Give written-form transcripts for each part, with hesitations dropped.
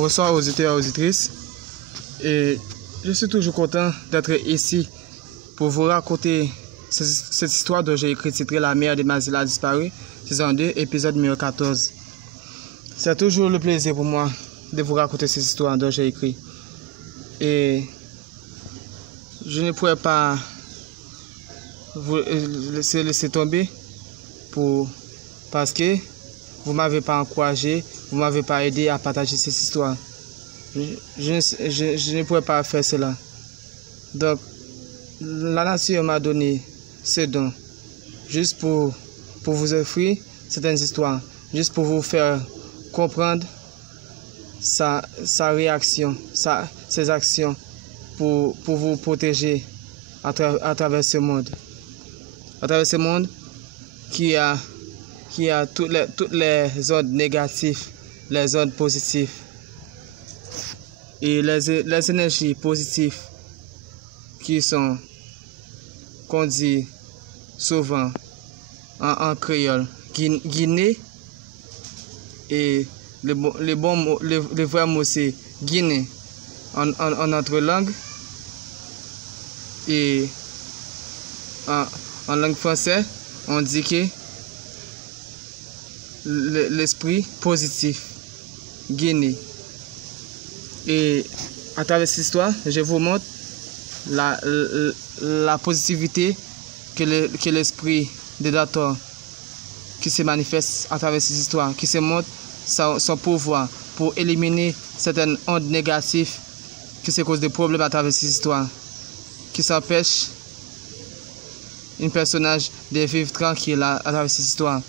Bonsoir aux auditeurs et auditrices. Et je suis toujours content d'être ici pour vous raconter cette histoire dont j'ai écrit titrée La mère de Mazila a disparu, saison 2, épisode numéro 14. C'est toujours le plaisir pour moi de vous raconter cette histoire dont j'ai écrit. Et je ne pourrais pas vous laisser tomber parce que vous ne m'avez pas encouragé, vous ne m'avez pas aidé à partager cette histoire. Je ne pourrais pas faire cela. Donc, la nature m'a donné ce don, juste pour vous offrir certaines histoires, juste pour vous faire comprendre sa réaction, ses actions, pour vous protéger à travers ce monde. À travers ce monde qui a toutes les ondes négatives, les ondes positives. Et les énergies positives qu'on dit souvent en créole, Guinée, et les vrais mots c'est Guinée en notre langue, et en langue française on dit que l'esprit positif, Guinée. Et à travers cette histoire, je vous montre la positivité que l'esprit de Dator qui se manifeste à travers cette histoire, qui se montre son pouvoir pour éliminer certaines ondes négatives qui se causent des problèmes à travers cette histoire, qui s'empêche un personnage de vivre tranquille à travers cette histoire.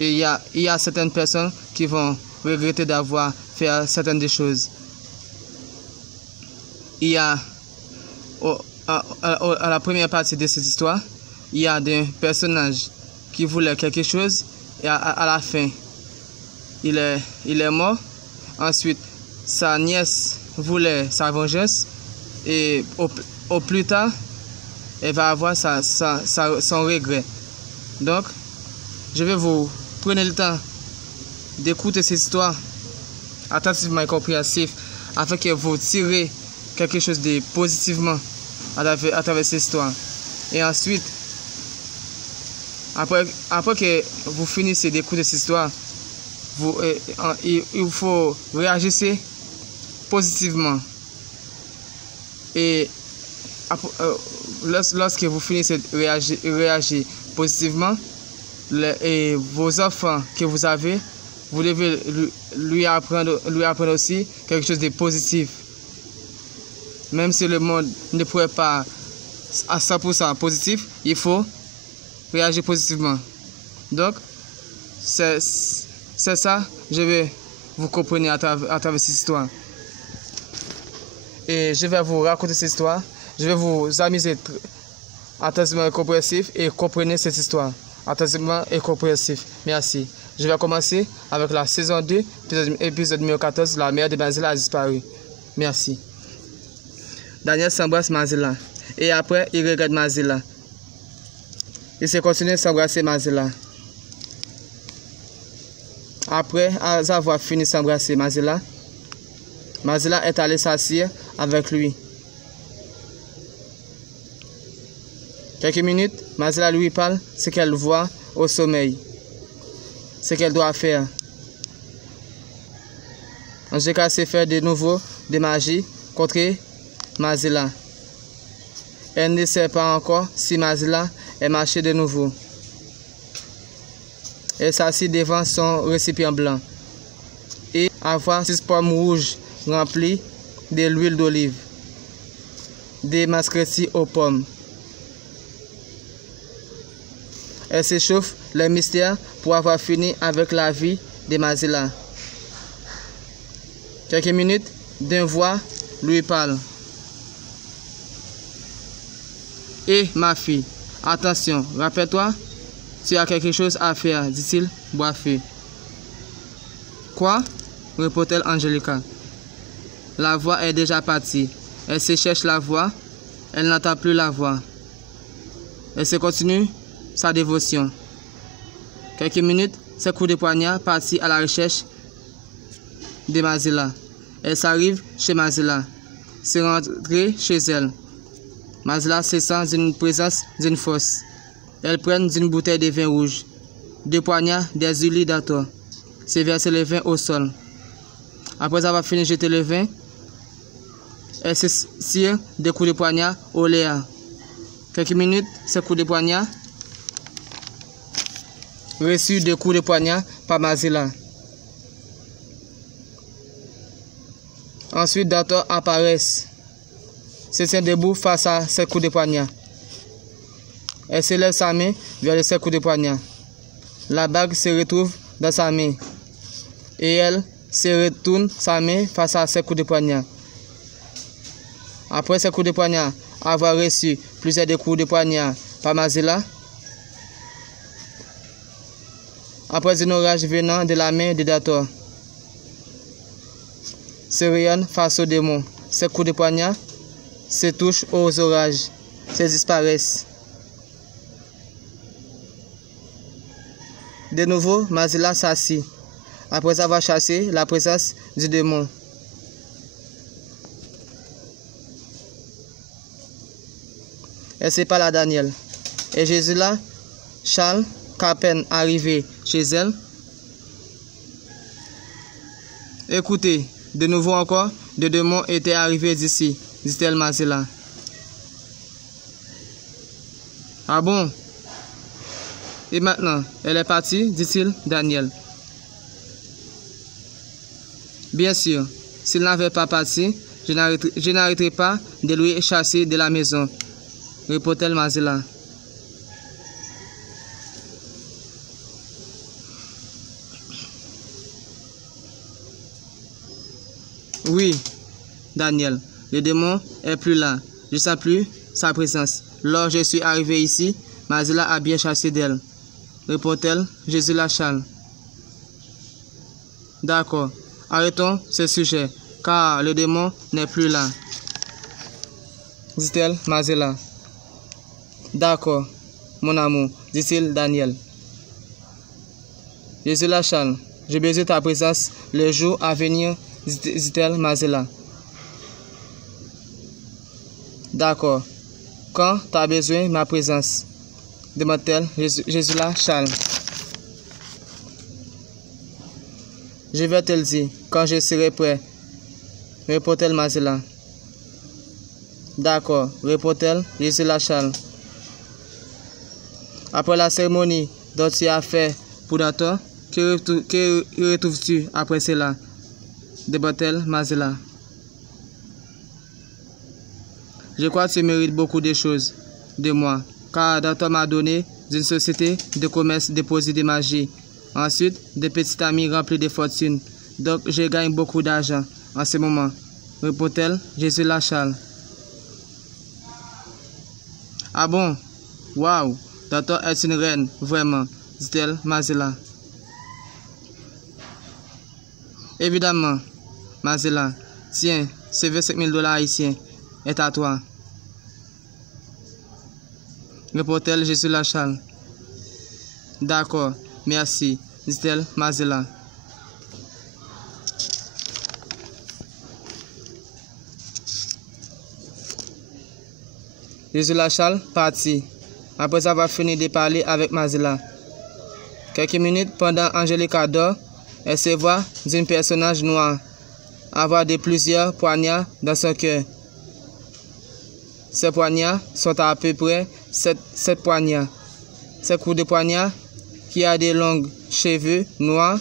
Et il y a certaines personnes qui vont regretter d'avoir fait certaines des choses. Il y a, à la première partie de cette histoire, il y a des personnages qui voulaient quelque chose et à la fin, il est mort. Ensuite, sa nièce voulait sa vengeance et au plus tard, elle va avoir son regret. Donc, je vais vous prendre le temps d'écouter cette histoire attentivement et compréhensif afin que vous tirez quelque chose de positivement à travers cette histoire. Et ensuite, après que vous finissez d'écouter cette histoire, il faut réagir positivement. Et lorsque vous finissez de réagir positivement, et vos enfants que vous avez, vous devez lui apprendre aussi quelque chose de positif. Même si le monde ne pourrait pas à 100% positif, il faut réagir positivement. Donc, c'est ça, je vais vous comprendre à travers cette histoire. Et je vais vous raconter cette histoire. Je vais vous amuser attentivement et compréhensif et comprenez cette histoire. Attentivement et compréhensif. Merci. Je vais commencer avec la saison 2, épisode numéro 14, La mère de Mazila a disparu. Merci. Daniel s'embrasse Mazila. Et après, il regarde Mazila. Il se continue de s'embrasser Mazila. Après avoir fini de s'embrasser Mazila, Mazila est allée s'asseoir avec lui. Quelques minutes, Mazila lui parle ce qu'elle voit au sommeil, ce qu'elle doit faire. Angélica sait faire de nouveau des magies contre Mazila. Elle ne sait pas encore si Mazila est marché de nouveau. Elle s'assied devant son récipient blanc et avoir 6 pommes rouges remplies de l'huile d'olive, des mascretis aux pommes. Elle s'échauffe les mystères pour avoir fini avec la vie de Mazila. Quelques minutes, d'une voix lui parle. Et ma fille, attention, rappelle-toi, tu as quelque chose à faire, dit-il, boiteux. Quoi? Répond-elle Angélica. La voix est déjà partie. Elle se cherche la voix, elle n'entend plus la voix. Elle se continue sa dévotion. Quelques minutes, ses coups de poignard partis à la recherche de Mazila. Elle s'arrive chez Mazela. C'est rentré chez elle. Mazela se sent d'une présence d'une force. Elle prend une bouteille de vin rouge, 2 poignards, des huiles d'atto. C'est verser le vin au sol. Après avoir fini de jeter le vin, elle se tire des coups de poignard au Léa. Quelques minutes, ces coups de poignard reçus des coups de poignard par Mazela. Ensuite, Dato apparaît, se tient debout face à ces coups de poignard. Elle se lève sa main vers ces coups de poignard. La bague se retrouve dans sa main et elle se retourne sa main face à ces coups de poignard. Après ces coups de poignard, avoir reçu plusieurs de coups de poignard par Mazela, après un orage venant de la main de Dato, se rayonne face au démon. Ces coups de poignard se touchent aux orages, se disparaissent. De nouveau, Mazela s'assit, après avoir chassé la présence du démon. Elle se parle à Daniel. Et Jésus là, Charles, qu'à peine arrivé chez elle. Écoutez, de nouveau encore, des démons étaient arrivés d'ici, dit-elle Mazela. Ah bon? Et maintenant, elle est partie, dit-il Daniel. Bien sûr, s'il n'avait pas parti, je n'arrêterai pas de lui chasser de la maison, répondit Mazela. Oui, Daniel, le démon est plus là. Je ne sens plus sa présence. Lorsque je suis arrivé ici, Mazela a bien chassé d'elle, répond-elle, Jésus la Charles. D'accord, arrêtons ce sujet, car le démon n'est plus là, dit-elle Mazela. D'accord, mon amour, dit-il Daniel. Jésus la Charles, j'ai besoin de ta présence le jour à venir, dit-elle Mazela. D'accord, quand tu as besoin de ma présence, demande-t-elle Jésus la Charles. Je vais te le dire quand je serai prêt, répond-elle Mazela. D'accord, répond-elle Jésus la Charles. Après la cérémonie dont tu as fait pour Dato, que retrouves-tu après cela, demande-t-elle Mazela. Je crois que tu mérites beaucoup de choses de moi, car Dato m'a donné d'une société de commerce déposée de magie. Ensuite, des petits amis remplis de fortune. Donc, je gagne beaucoup d'argent en ce moment, répond-elle Jésus la Charles. Ah bon? Waouh! Dato est une reine, vraiment, dit-elle Mazela. Évidemment, Mazela. Tiens, ce 25 000 $ haïtiens est à toi, répond-elle Jésus la Charles. D'accord, merci, dit-elle Mazela. Jésus la Charles partit, après avoir fini de parler avec Mazela. Quelques minutes pendant Angelica dort, elle se voit d'un personnage noir, avoir de plusieurs poignards dans son cœur. Ces poignards sont à peu près 7 poignards. Ces coups de poignard qui a de longs cheveux noirs.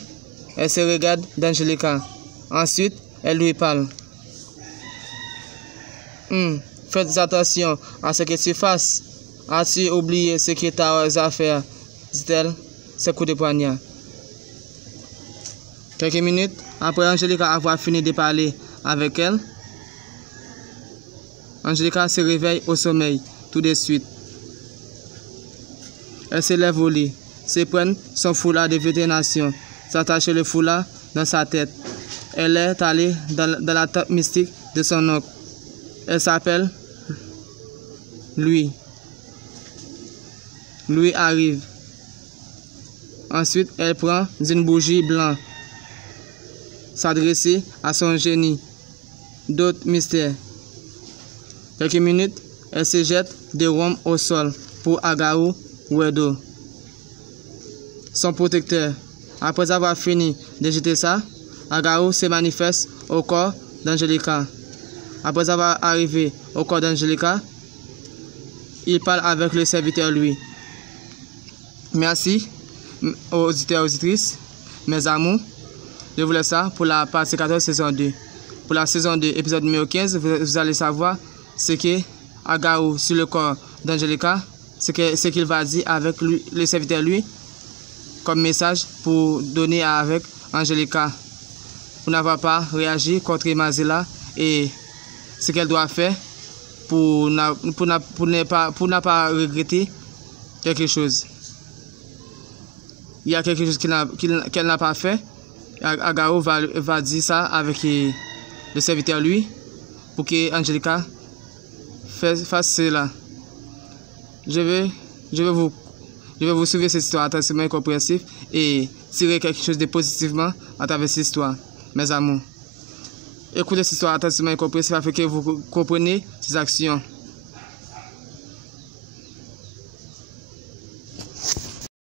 Elle se regarde d'Angelica. Ensuite, elle lui parle. Faites attention à ce que tu fasses. As-tu oublié ce qui t'a à faire, dit-elle, ces coups de poignard. Quelques minutes après Angelica avoir fini de parler avec elle, Angelica se réveille au sommeil tout de suite. Elle se lève au lit, se prend son foulard de vénération, s'attache le foulard dans sa tête. Elle est allée dans la tente mystique de son oncle. Elle s'appelle Louis. Louis arrive. Ensuite, elle prend une bougie blanche, s'adresser à son génie d'autres mystères. Quelques minutes, elle se jette de Rome au sol pour Agaru Wedo, son protecteur. Après avoir fini de jeter ça, Agaru se manifeste au corps d'Angelica. Après avoir arrivé au corps d'Angelica, il parle avec le serviteur lui. Merci aux auditeurs et auditrices, mes amours. Je vous laisse ça pour la partie 14 saison 2. Pour la saison 2, épisode numéro 15, vous allez savoir ce que Agaru sur le corps d'Angelica, ce qu'il va dire avec lui, le serviteur lui, comme message pour donner avec Angelica, pour n'avoir pas réagi contre Mazela et ce qu'elle doit faire pour ne pas regretter quelque chose. Il y a quelque chose qu'elle n'a pas fait. Agaru va dire ça avec le serviteur lui pour que Angelica fasse cela. Je vais vous suivre cette histoire attentivement et compréhensif et tirer quelque chose de positivement à travers cette histoire, mes amours. Écoutez cette histoire attentivement et compréhensif afin que vous compreniez ces actions.